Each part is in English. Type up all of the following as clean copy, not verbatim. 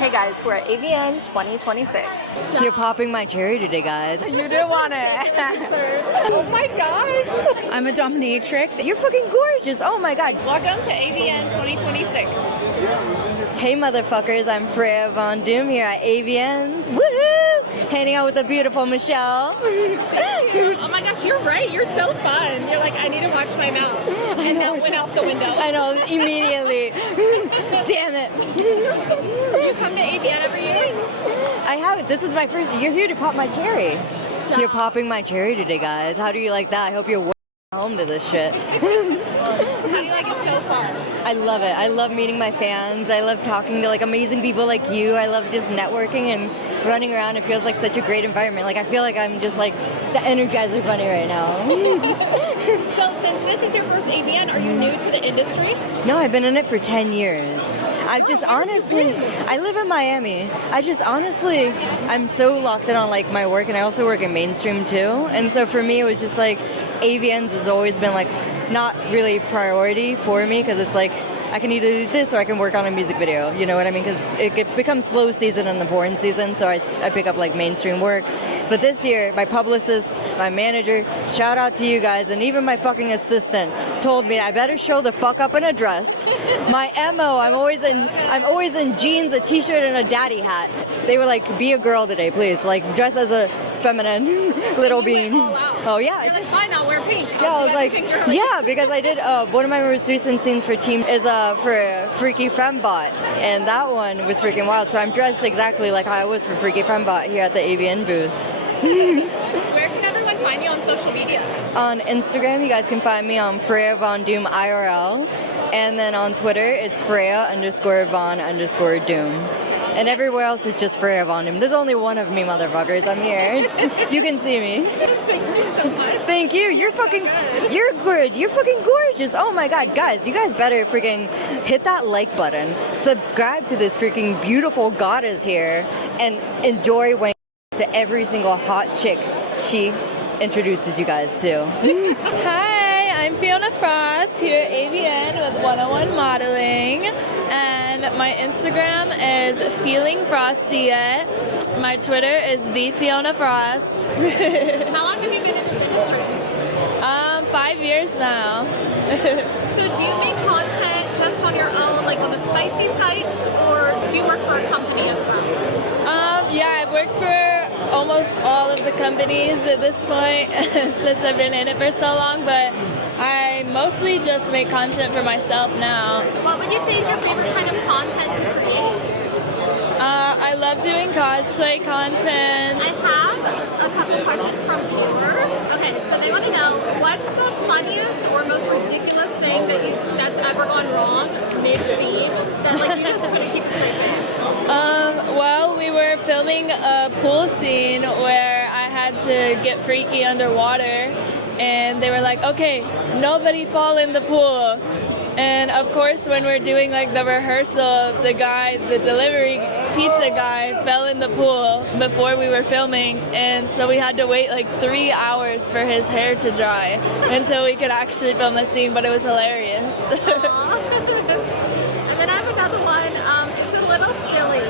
Hey guys, we're at AVN 2026. You're popping my cherry today, guys. You do want it. Oh my gosh. I'm a dominatrix. You're fucking gorgeous. Oh my god. Welcome to AVN 2026. Hey motherfuckers, I'm Freya Von Doom here at AVN's. Woohoo! Hanging out with the beautiful Michelle. Oh my gosh, you're right. You're so fun. You're like, I need to watch my mouth. And that went out the window. I know, immediately. Damn it. Do you come to AVN every year? I haven't. This is my first. You're here to pop my cherry. Stop. You're popping my cherry today, guys. How do you like that? I hope you're home to this shit. How do you like it so far? I love it. I love meeting my fans. I love talking to like amazing people like you. I love just networking and running around. It feels like such a great environment. Like I feel like I'm just like the Energizer Bunny right now. So since this is your first AVN, are you new to the industry? No, I've been in it for 10 years. I just honestly, I live in Miami. I'm so locked in on like my work, and I also work in mainstream too. And so for me, it was just like AVNs has always been like not really priority for me, because it's like I can either do this or I can work on a music video, you know what I mean? Because it becomes slow season and the porn season, so I pick up like mainstream work. But this year, my publicist, my manager, shout out to you guys, and even my fucking assistant told me I better show the fuck up in a dress. My MO, I'm always in jeans, a t-shirt, and a daddy hat. They were like, be a girl today, please. Like dress as a feminine little bean. Oh yeah. You're like, fine, I'll wear pink. Yeah, I was like, yeah, because I did one of my most recent scenes for Team is for a Freaky Fembot, and that one was freaking wild. So I'm dressed exactly like how I was for Freaky Fembot here at the AVN booth. Where can everyone find you on social media? On Instagram, you guys can find me on Freya Von Doom IRL, and then on Twitter, it's Freya_Von_Doom. And everywhere else is just Freya Von Doom. There's only one of me, motherfuckers. I'm here. You can see me. Thank you so much. Thank you. You're fucking good. You're fucking gorgeous. Oh my god, guys, you guys better freaking hit that like button. Subscribe to this freaking beautiful goddess here, and enjoy when to every single hot chick she introduces you guys to. Hi, I'm Fiona Frost here at AVN with 101 Modeling, and my Instagram is Feeling Frosty Yet. My Twitter is the Fiona Frost. How long have you been in this industry? 5 years now. So do you make content just on your own, like on the spicy sites, or do you work for a company as well? Yeah, I've worked for almost all of the companies at this point since I've been in it for so long, but I mostly just make content for myself now. What would you say is your favorite kind of content to create? I love doing cosplay content. I have a couple questions from viewers. Okay, so they want to know, what's the funniest or most ridiculous thing that's ever gone wrong mid-scene that like you just couldn't keep a straight face? Well, we were filming a pool scene where I had to get freaky underwater, and they were like, okay, nobody fall in the pool. And of course, when we're doing like the rehearsal, the delivery pizza guy fell in the pool before we were filming, and so we had to wait like 3 hours for his hair to dry until we could actually film the scene, but it was hilarious. And then I have another one. It's a little silly.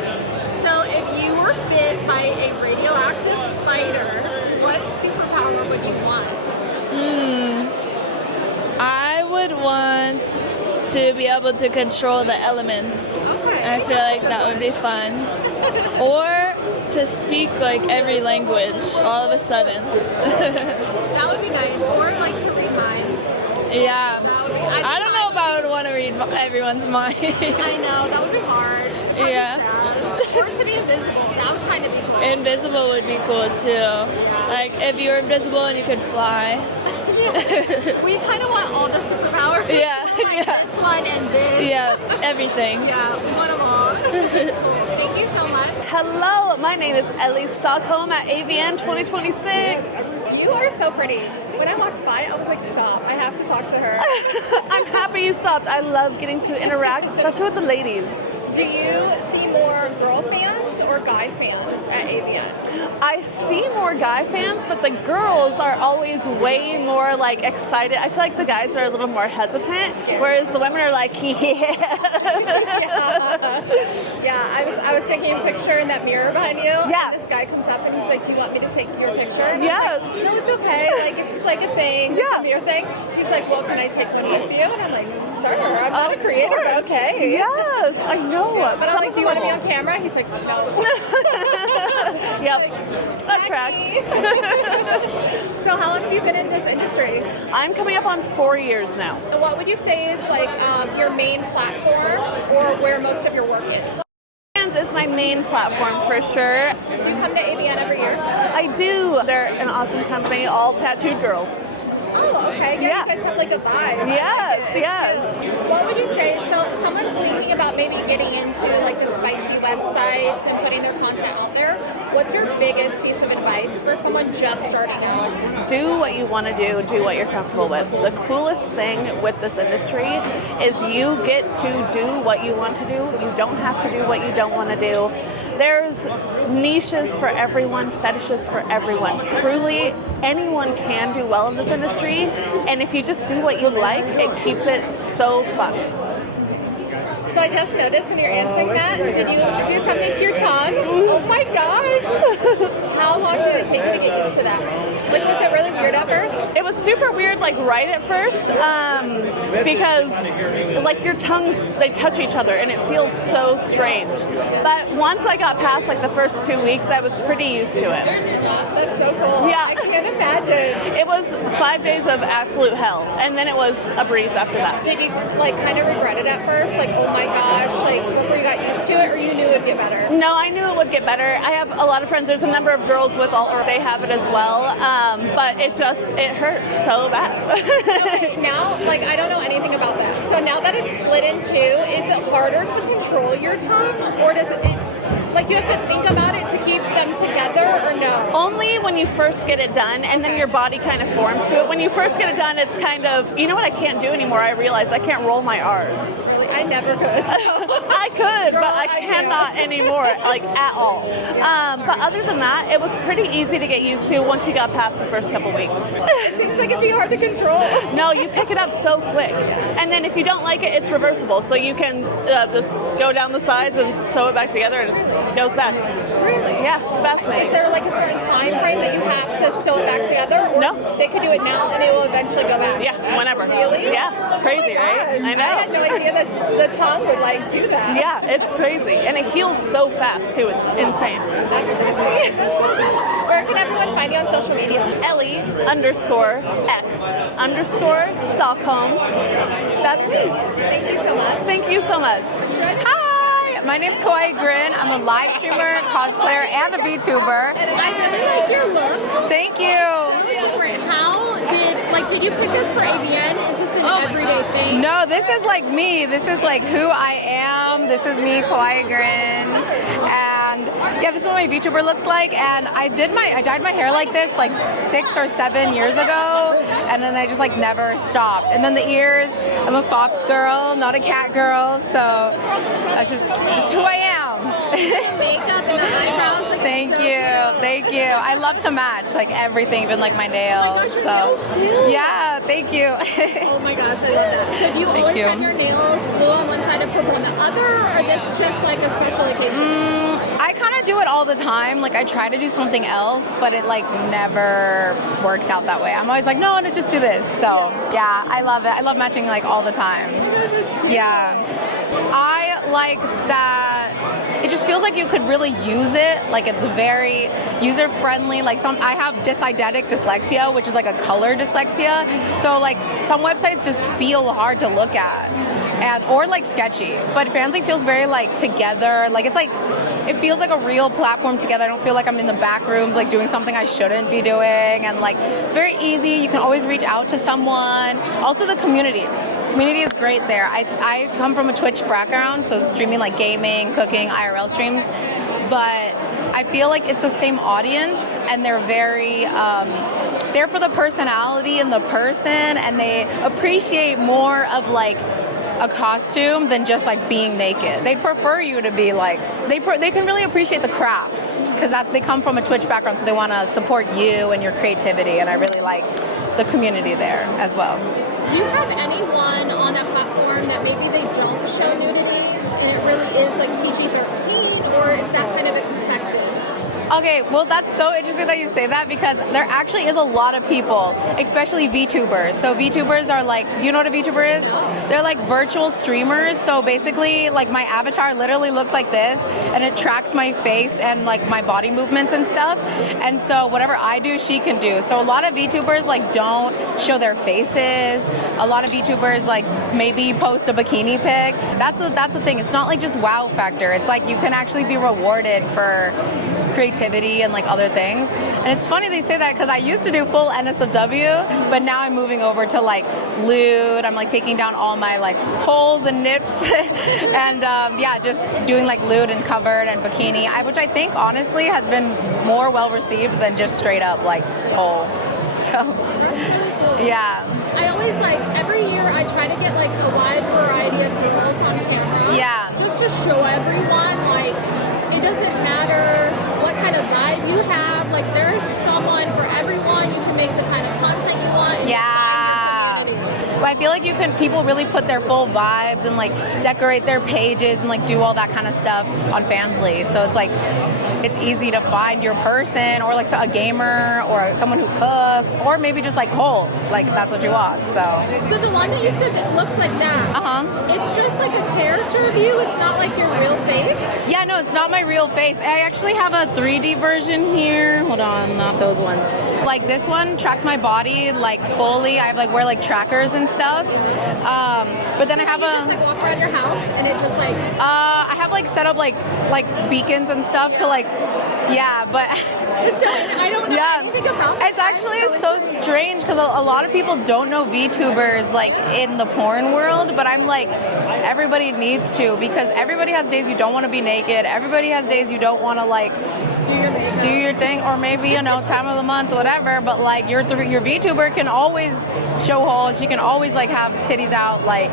So if you were bit by a radioactive spider, what superpower would you want? I would want to be able to control the elements. Okay. I feel like that would be fun. Or to speak like every language all of a sudden. That would be nice. Or like to read minds. Yeah. That would be, I don't know if I would want to read everyone's mind. I know, that would be hard. Yeah. Or to be invisible. That would kind of be cool. Invisible would be cool too. Like if you were invisible and you could fly. We kind of want all the superpowers. Yeah, like yeah. This one and this. Yeah, everything. Yeah, we want them all. Thank you so much. Hello, my name is Ellie Stockholm at AVN 2026. You are so pretty. When I walked by, I was like, stop, I have to talk to her. I'm happy you stopped. I love getting to interact, especially with the ladies. Do you see more girl fans or guy fans at AVN? I see more guy fans, but the girls are always way more like excited. I feel like the guys are a little more hesitant, whereas the women are like, yeah. I was taking a picture in that mirror behind you. Yeah. And this guy comes up and he's like, "Do you want me to take your picture?" And Yes. I was like, "No, it's okay. Like it's like a thing. Yeah. It's a mirror thing." He's like, "Well, can I take one with you?" And I'm like, "Sir, I'm not a creator, but okay." Yes, I know. But I'm like, "Do you want to be on camera?" He's like, "No." Yep, that tracks. So how long have you been in this industry? I'm coming up on 4 years now. And what would you say is like your main platform or where most of your work is? Fans is my main platform for sure. Do you come to AVN every year? I do. They're an awesome company, all tattooed girls. Oh, okay. Yeah, you guys have like a vibe. Yes. What would you say? So someone's thinking about maybe getting into like the spicy websites and putting their content out there. What's your biggest piece of advice for someone just starting out? Do what you want to do what you're comfortable with. The coolest thing with this industry is you get to do what you want to do. You don't have to do what you don't want to do. There's niches for everyone, fetishes for everyone. Truly, anyone can do well in this industry, and if you just do what you like, it keeps it so fun. So I just noticed when you're answering that, did you do something to your tongue? Oh my gosh! How long did it take you to get used to that? Like, was it really weird at first? It was super weird, like right at first, because like your tongues, they touch each other and it feels so strange. But once I got past like the first 2 weeks, I was pretty used to it. That's so cool. Yeah. I can't imagine. It was 5 days of absolute hell, and then it was a breeze after that. Did you like kind of regret it at first? Like, oh my gosh, like before you got used to it, or you knew it would get better? No, I knew it would get better. I have a lot of friends. There's a number of girls with all, or they have it as well. But it hurts so bad. Okay, now, like, I don't know anything about that. So now that it's split in two, is it harder to control your tongue, or does it, like, do you have to think about it to keep them together, or no? Only when you first get it done, and then your body kind of forms to it. When you first get it done, it's kind of, you know what I can't do anymore? I realize I can't roll my R's. Really, I never could. I could, but I cannot anymore, like at all. But other than that, it was pretty easy to get used to once you got past the first couple weeks. It seems like it'd be hard to control. No, you pick it up so quick. And then if you don't like it, it's reversible. So you can just go down the sides and sew it back together and it goes back. Really? Yeah, fascinating. Is there like a certain time frame that you have to sew it back together? Or No. they could do it now and it will eventually go back? Yeah, whenever. Really? Yeah, it's crazy, Oh my right? gosh. I know. I had no idea that the tongue would like do that. Yeah, it's crazy. And it heals so fast too. It's insane. That's crazy. Where can everyone find you on social media? Ellie_X_Stockholm. That's me. Thank you so much. Thank you so much. Hi, my name's Kawaii Grin. I'm a live streamer, cosplayer, and a VTuber. I really like your look. Thank you. Different. Did you pick this for AVN? Is this an everyday thing? No, this is like me. This is like who I am. This is me, Kawaii Grin. And yeah, this is what my VTuber looks like. And I dyed my hair like this like 6 or 7 years ago. And then I just like never stopped. And then the ears, I'm a fox girl, not a cat girl. So that's just who I am. Makeup and the eyebrows. Like, Thank you. I love to match like everything, even like my nails. Oh my gosh, your nails too? Yeah, thank you. Oh my gosh, I love that. So do you always you. have your nails blue on one side and purple on the other, or this is just like a special occasion? I kind of do it all the time. Like I try to do something else, but it like never works out that way. I'm always like, no, to just do this. So yeah, I love it. I love matching like all the time. Yeah. I like that it just feels like you could really use it. Like it's very user friendly. Like I have dyseidetic dyslexia, which is like a color dyslexia. So like some websites just feel hard to look at or like sketchy. But Fansly feels very like together. Like it's like, it feels like a real platform together. I don't feel like I'm in the back rooms like doing something I shouldn't be doing. And like it's very easy. You can always reach out to someone. Also the community. Community is great there. I come from a Twitch background, so streaming like gaming, cooking, IRL streams, but I feel like it's the same audience and they're very there for the personality and the person, and they appreciate more of like a costume than just like being naked. They'd prefer you to be like, they can really appreciate the craft because they come from a Twitch background, so they want to support you and your creativity, and I really like the community there as well. Do you have anyone on that platform that maybe they don't show nudity and it really is like PG-13, or is that kind of expected? Okay, well that's so interesting that you say that because there actually is a lot of people, especially VTubers. So VTubers are like, do you know what a VTuber is? They're like virtual streamers. So basically like my avatar literally looks like this and it tracks my face and like my body movements and stuff. And so whatever I do, she can do. So a lot of VTubers like don't show their faces. A lot of VTubers like maybe post a bikini pic. That's the thing. It's not like just wow factor. It's like you can actually be rewarded for creativity and like other things. And it's funny they say that because I used to do full NSFW, but now I'm moving over to like lewd. I'm like taking down all my like holes and nips and yeah, just doing like lewd and covered and bikini, which I think honestly has been more well received than just straight up like hole. So yeah. I always like, every year I try to get like a wide variety of girls on camera. Yeah. Just to show everyone like, it doesn't matter what kind of vibe you have, like there's someone for everyone. You can make the kind of content you want. Yeah. But I feel like people really put their full vibes and like decorate their pages and like do all that kind of stuff on Fansly. So it's like, it's easy to find your person or like a gamer or someone who cooks or maybe just like whole, like if that's what you want. So the one that you said that looks like that, it's just like a character of you. It's not like your real face. Yeah, no, it's not my real face. I actually have a 3D version here. Hold on, not those ones. Like this one tracks my body like fully. I have like wear like trackers and stuff. But then I have just like walk around your house and it just like I have like set up like beacons and stuff to like but I don't know anything about that. It's actually so strange because a lot of people don't know VTubers like in the porn world, but I'm like, everybody needs to because everybody has days you don't want to be naked. Everybody has days you don't want to like do your thing, or maybe time of the month, whatever. But like your VTuber can always show holes. She can always like have titties out. Like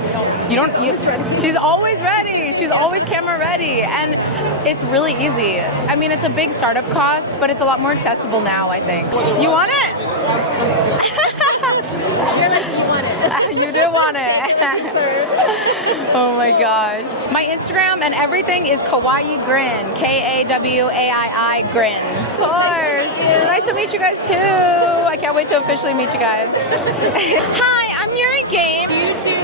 she's always ready. She's always camera ready, and it's really easy. I mean, it's a big startup cost, but it's a lot more accessible now, I think. You want it? You're like, you want it. You do want it. Oh my gosh. My Instagram and everything is Kawaii Grin. Kawaii Grin. Of course. It's nice to meet you guys too. I can't wait to officially meet you guys. Hi, I'm Yuri Game. Do you do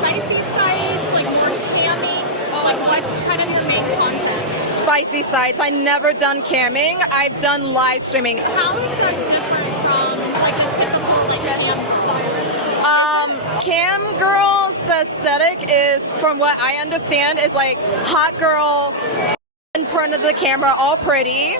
spicy sites, like more tammy? Like what's kind of your main content? Spicy sites. I never done camming. I've done live streaming. How is that different from like the typical like cam style? Cam girls, the aesthetic is, from what I understand, is like hot girl in front of the camera, all pretty,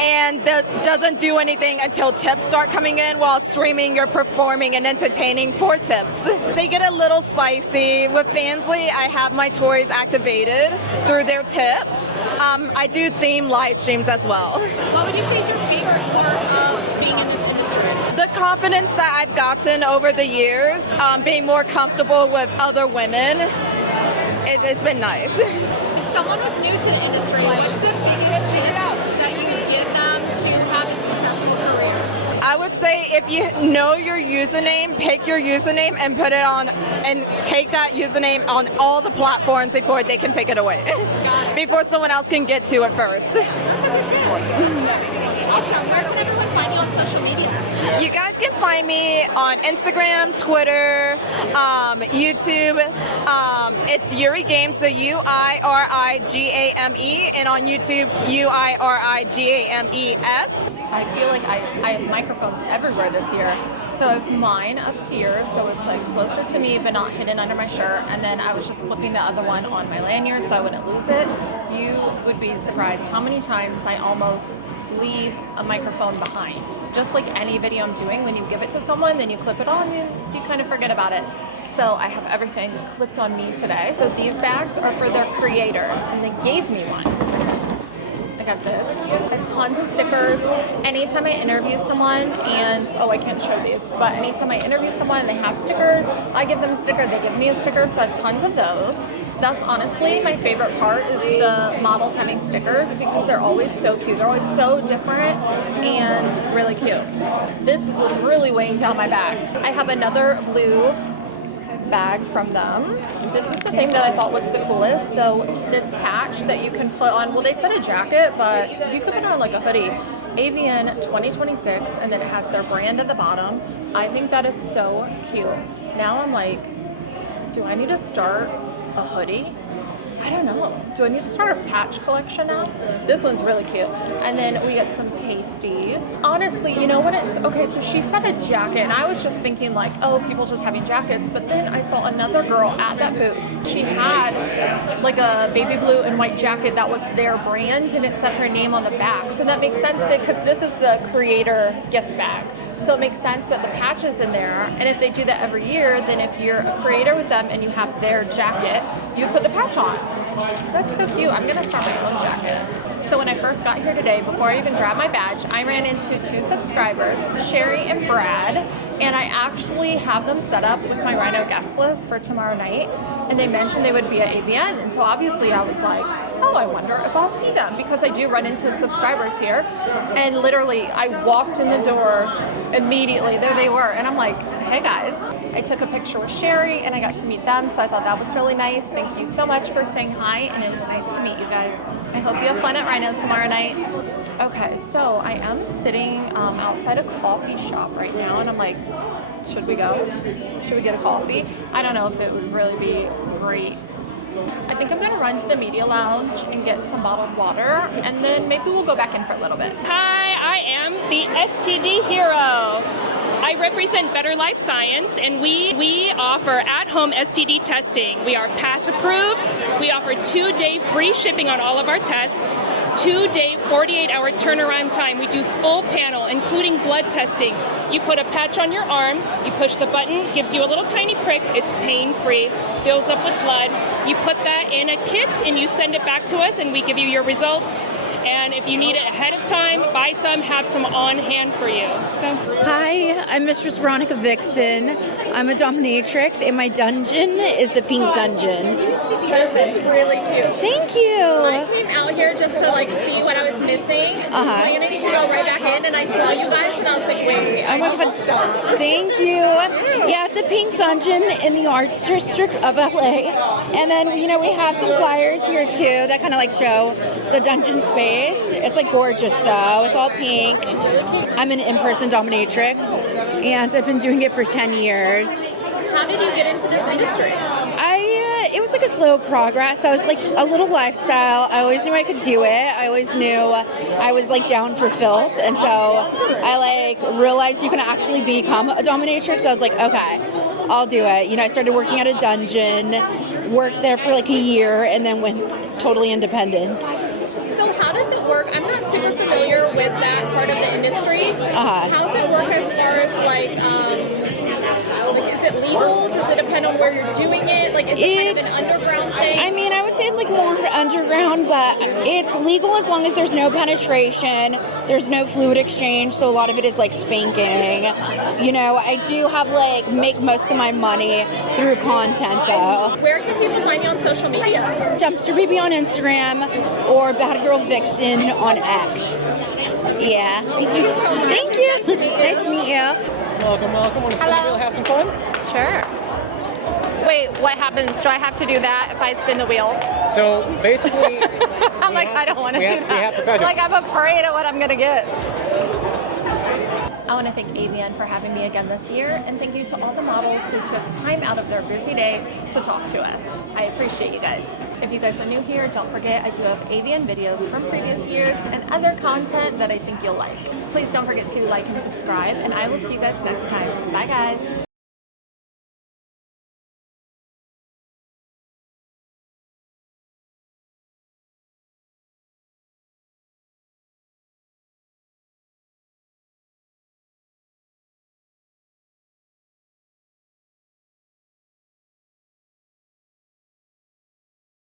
and doesn't do anything until tips start coming in. While streaming, you're performing and entertaining for tips. They get a little spicy. With Fansly, I have my toys activated through their tips. I do theme live streams as well. What would you say is your favorite part of being in this industry? The confidence that I've gotten over the years, being more comfortable with other women, it's been nice. If someone was new to the industry, what's the biggest thing that you would give them to have a successful career? I would say if you know your username, pick your username and put it on, and take that username on all the platforms before they can take it away. Before someone else can get to it first. That's a good tip. Awesome. Where can everyone find you on social media? You guys can find me on Instagram, Twitter, YouTube. It's Yuri Games, so UIRIGAME, and on YouTube, UIRIGAMES. I feel like I have microphones everywhere this year. So if mine up here, so it's like closer to me but not hidden under my shirt, and then I was just clipping the other one on my lanyard so I wouldn't lose it, you would be surprised how many times I almost leave a microphone behind. Just like any video I'm doing, when you give it to someone, then you clip it on, you kind of forget about it. So I have everything clipped on me today. So these bags are for their creators, and they gave me one. I got this. I have tons of stickers. Anytime I interview someone and, oh, I can't show these, but anytime I interview someone and they have stickers, I give them a sticker, they give me a sticker, so I have tons of those. That's honestly my favorite part is the models having stickers because they're always so cute. They're always so different and really cute. This was really weighing down my back. I have another blue bag from them. This is the thing that I thought was the coolest. So this patch that you can put on, well, they said a jacket, but you could put on like a hoodie. AVN 2026, and then it has their brand at the bottom. I think that is so cute. Now I'm like, do I need to start a hoodie? I don't know. Do I need to start a patch collection now? This one's really cute. And then we get some pasties. Honestly, you know what it's, okay, so she said a jacket, and I was just thinking like, oh, people just having jackets, but then I saw another girl at that booth. She had like a baby blue and white jacket that was their brand, and it said her name on the back. So that makes sense that, because this is the creator gift bag. So it makes sense that the patch is in there, and if they do that every year, then if you're a creator with them and you have their jacket, you put the patch on. That's so cute. I'm gonna start my own jacket. So when I first got here today, before I even grabbed my badge, I ran into 2 subscribers, Sherry and Brad, and I actually have them set up with my Rhino guest list for tomorrow night, and they mentioned they would be at AVN, and so obviously I was like, oh, I wonder if I'll see them, because I do run into subscribers here, and literally I walked in the door immediately, there they were, and I'm like, hey guys. I took a picture with Sherry and I got to meet them, so I thought that was really nice. Thank you so much for saying hi, and it was nice to meet you guys. I hope you have fun at Rhino tomorrow night. Okay, so I am sitting outside a coffee shop right now, and I'm like, should we go? Should we get a coffee? I don't know if it would really be great. I think I'm gonna run to the media lounge and get some bottled water, and then maybe we'll go back in for a little bit. Hi, I am the STD hero. I represent Better Life Science, and we offer at-home STD testing. We are PASS approved. We offer 2-day free shipping on all of our tests, 2-day 48-hour turnaround time. We do full panel, including blood testing. You put a patch on your arm, you push the button, gives you a little tiny prick, it's pain-free, fills up with blood. You put that in a kit and you send it back to us, and we give you your results. And if you need it ahead of time, buy some, have some on hand for you. So. Hi, I'm Mistress Veronica Vixen. I'm a dominatrix, and my dungeon is the Pink Dungeon. This is really cute. Thank you. I came out here just to like see what I was missing, planning to go right back in, and I saw you guys, and I was like, wait, Oh my God. Thank you. Yeah, it's a Pink Dungeon in the Arts District of LA. And then, you know, we have some flyers here too that kind of like show the dungeon space. It's like gorgeous though. It's all pink. I'm an in-person dominatrix, and I've been doing it for 10 years. How did you get into this industry? It was like a slow progress. I was like a little lifestyle. I always knew I could do it. I always knew I was like down for filth, and so I like realized you can actually become a dominatrix. So I was like, okay, I'll do it. You know, I started working at a dungeon, worked there for like a year, and then went totally independent. So how does it work? I'm not super familiar with that part of the industry. How does it work as far as like is it legal? Does it depend on where you're doing it? Like, is it kind of an underground thing? I mean, I would say it's like more underground, but it's legal as long as there's no penetration, there's no fluid exchange, so a lot of it is like spanking. You know, I do have like make most of my money through content though. Where can people find you on social media? Dumpster Baby on Instagram or Bad Girl Vixen on X. Yeah. Thank you. Nice to meet you. Welcome. Hello. Have some fun? Sure. Wait, what happens? Do I have to do that if I spin the wheel? So basically, I'm like, I don't want to do we have to that. touch it. Like, I'm afraid of what I'm going to get. I want to thank AVN for having me again this year, and thank you to all the models who took time out of their busy day to talk to us. I appreciate you guys. If you guys are new here, don't forget I do have AVN videos from previous years and other content that I think you'll like. Please don't forget to like and subscribe, and I will see you guys next time. Bye guys.